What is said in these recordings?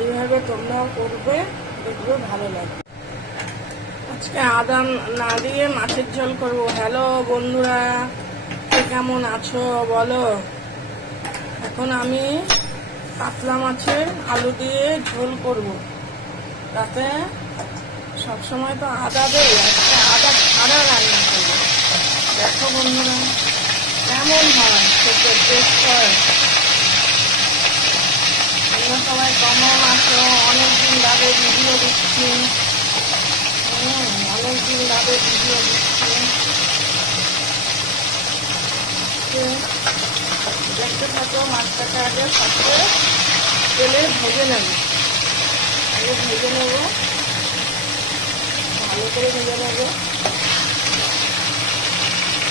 এইভাবে তোমরাও করবে, দেখবে ভালো লাগবে। আজকে আদা না দিয়ে মাছের ঝোল করব। হ্যালো বন্ধুরা কেমন আছো বলো? এখন আমি কাতলা মাছের আলু দিয়ে ঝোল করব। তাতে সবসময় তো আদা দেয় আজকে আদা ছাড়া রান্না করব। দেখো বন্ধুরা, কেমন হয় খেতে টেস্ট হয়। কেমন আছো অনেকদিন বাদে ভিডিও দিচ্ছি অনেকদিন বাদে ভিডিও দিচ্ছি দেখতে থাকো মাছটাকে আগে তেলে ভেজে নেব। আগে ভেজে নেব। ভালো করে ভেজে নেব।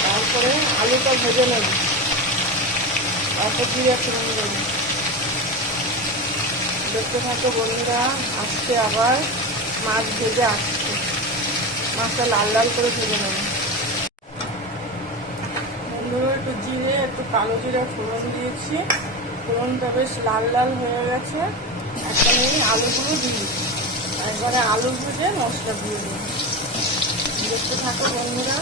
তারপরে আলুটা ভেজে নেব। তারপর ফোড়ন দেবো। দেখতে থাকো বন্ধুরা, আজকে আবার মাছ ভেজে আসছে। মাছটা লাল লাল করে ভেজে নেব। বন্ধুরা, একটু জিরে, একটু কালো জিরা ফোড়ন দিয়েছি। ফোড়নটা বেশ লাল লাল হয়ে গেছে। এখন এই আলুগুলো দিই একবারে আলু ভেজে মশলা দিয়ে দেবো। দেখতে থাকো বন্ধুরা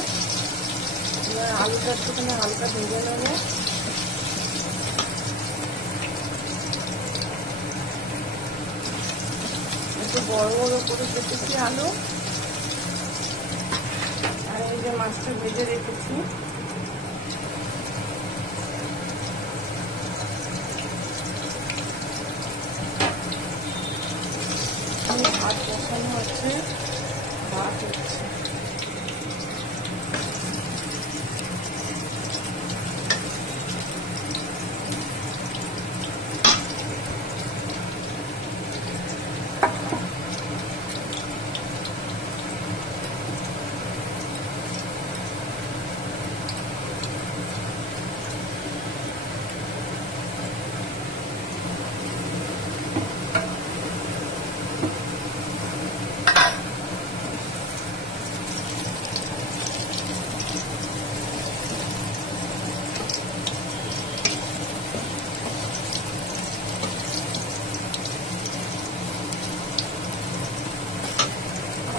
আলুটা একটুখানি হালকা ভেজে নেব। একটু বড় বড় করে কেটেছি আলু। আর এই যে মাছটা ভেজে রেখেছি। ভাত বসানো হচ্ছে ভাত হচ্ছে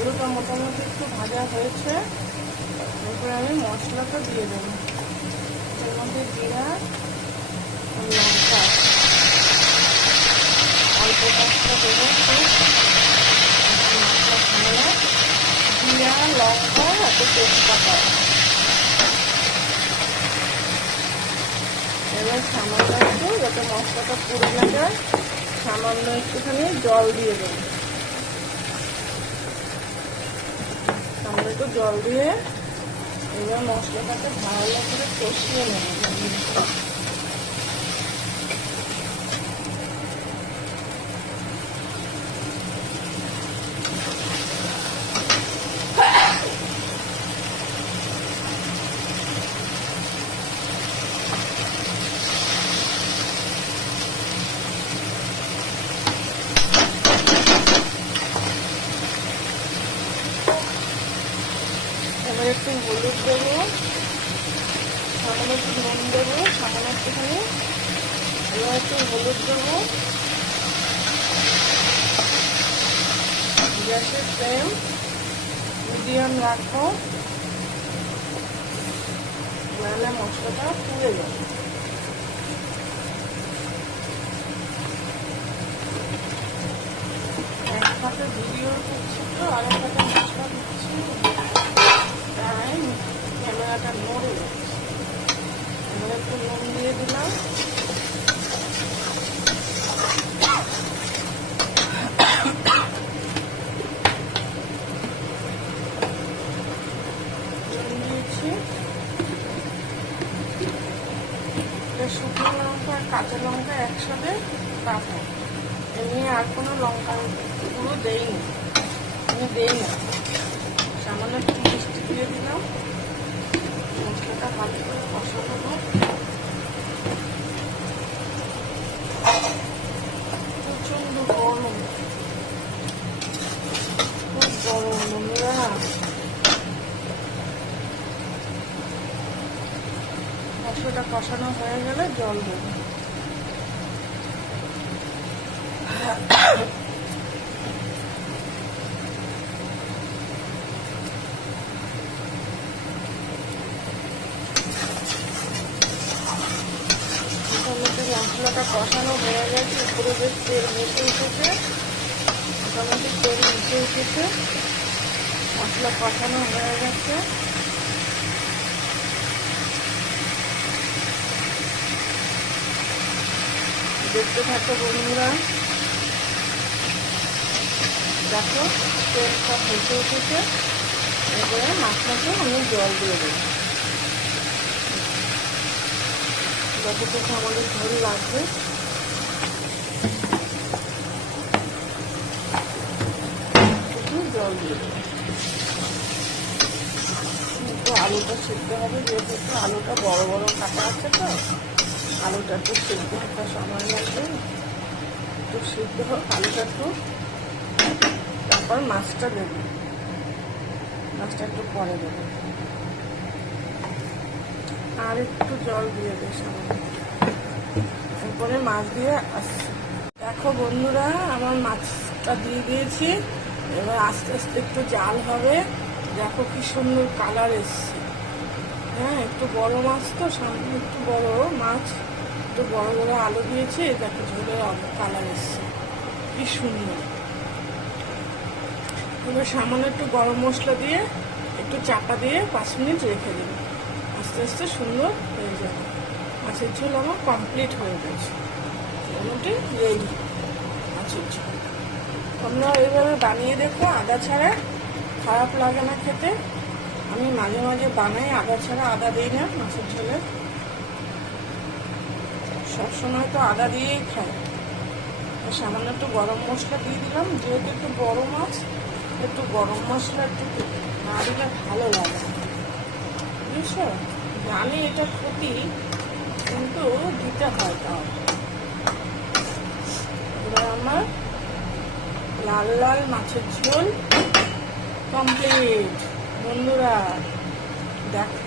আলুটা মোটামুটি একটু ভাজা হয়েছে। এরপরে আমি মশলাটা দিয়ে দেবো। এর মধ্যে জিরা লঙ্কা। অল্প কাজটা দেবো জিরা, লঙ্কা, একটু তেজপাতা। এবার সামান্য একটু, যাতে মশলাটা পুড়ে না সামান্য একটুখানি জল দিয়ে দেবো। একটু জল দিয়ে এবার মশলাটাকে ভালো করে কষিয়ে নেব এবার একটু হলুদ দেবো সামান্য একটু নুন দেবো সামান্য একটুখানি এবার একটু হলুদ দেবো। গ্যাসের ফ্লেম মিডিয়াম রাখো নাহলে মশলাটা পুড়ে যাবে। এক ভিডিও করছি তো আর এক হাতে মশলা দিচ্ছি। তাই ক্যামেরাটা নড়ে যাচ্ছে। এবার একটু নুন দিয়ে দিলাম নুন দিয়েছি এটা শুকনো লঙ্কা আর কাঁচা লঙ্কা একসাথে কাটা এমনি আর কোনো লঙ্কা গুঁড়ো দেইনি। আমি দেই না সামান্য একটু মিষ্টি দিয়ে দিলাম। মশলাটা ভালো করে কষানো হোক প্রচণ্ড গরম। খুব গরম মশলাটা কষানো হয়ে গেলে জল দেবো। মশলাটা কষানো হয়ে গেছে উপরে বেশ তেল মেখে উঠেছে মোটামুটি তেল মেখে উঠেছে মশলা কষানো হয়ে গেছে দেখতে থাকো বন্ধুরা। দেখো, তেলটা ফুটে উঠেছে। এরপরে মাছটাকে আমি জল দিয়ে দেবো। যতটুকু আমাদের ঝোল লাগবে। জল দিয়ে দেবো। আলুটা সিদ্ধ হবে, যেহেতু একটু আলুটা বড় বড় কাটা আছে তো, আলুটা একটু সিদ্ধ একটা সময় লাগবে। একটু সিদ্ধ হোক, আলুটা একটু তারপর মাছটা দেবো। মাছটা একটু পরে দেবো। আর একটু জল দিয়ে দে সামান্য। এরপরে মাছ দিয়ে আসছি। দেখো বন্ধুরা, আমার মাছটা দিয়ে দিয়েছি। এবার আস্তে আস্তে একটু জাল হবে। দেখো কি সুন্দর কালার এসছে। হ্যাঁ একটু বড় মাছ তো, সামনে একটু বড় মাছ। একটু বড় বড় আলু দিয়েছি, দেখো ঝোলের কালার এসছে। কি সুন্দর। এবার সামান্য একটু গরম মশলা দিয়ে, একটু চাপা দিয়ে পাঁচ মিনিট রেখে দিন আস্তে আস্তে সুন্দর হয়ে যাবে। মাছের ঝোল আমার কমপ্লিট হয়ে গেছে। মোটামুটি রেডি মাছের ঝোল। তোমরা এইভাবে বানিয়ে দেখো, আদা ছাড়া। খারাপ লাগে না খেতে। আমি মাঝে মাঝে বানাই, আদা ছাড়া আদা দিই না মাছের ঝোলে। সবসময় তো আদা দিয়েই খাই। সামান্য একটু গরম মশলা দিয়ে দিলাম, যেহেতু একটু বড় মাছ একটু গরম মশলার দিকে না দিলে ভালো লাগে। বুঝছ? জানি এটা ক্ষতি কিন্তু দিতে হয় তাহলে এবার আমার লাল লাল মাছের ঝোল কমপ্লিট বন্ধুরা, দেখো।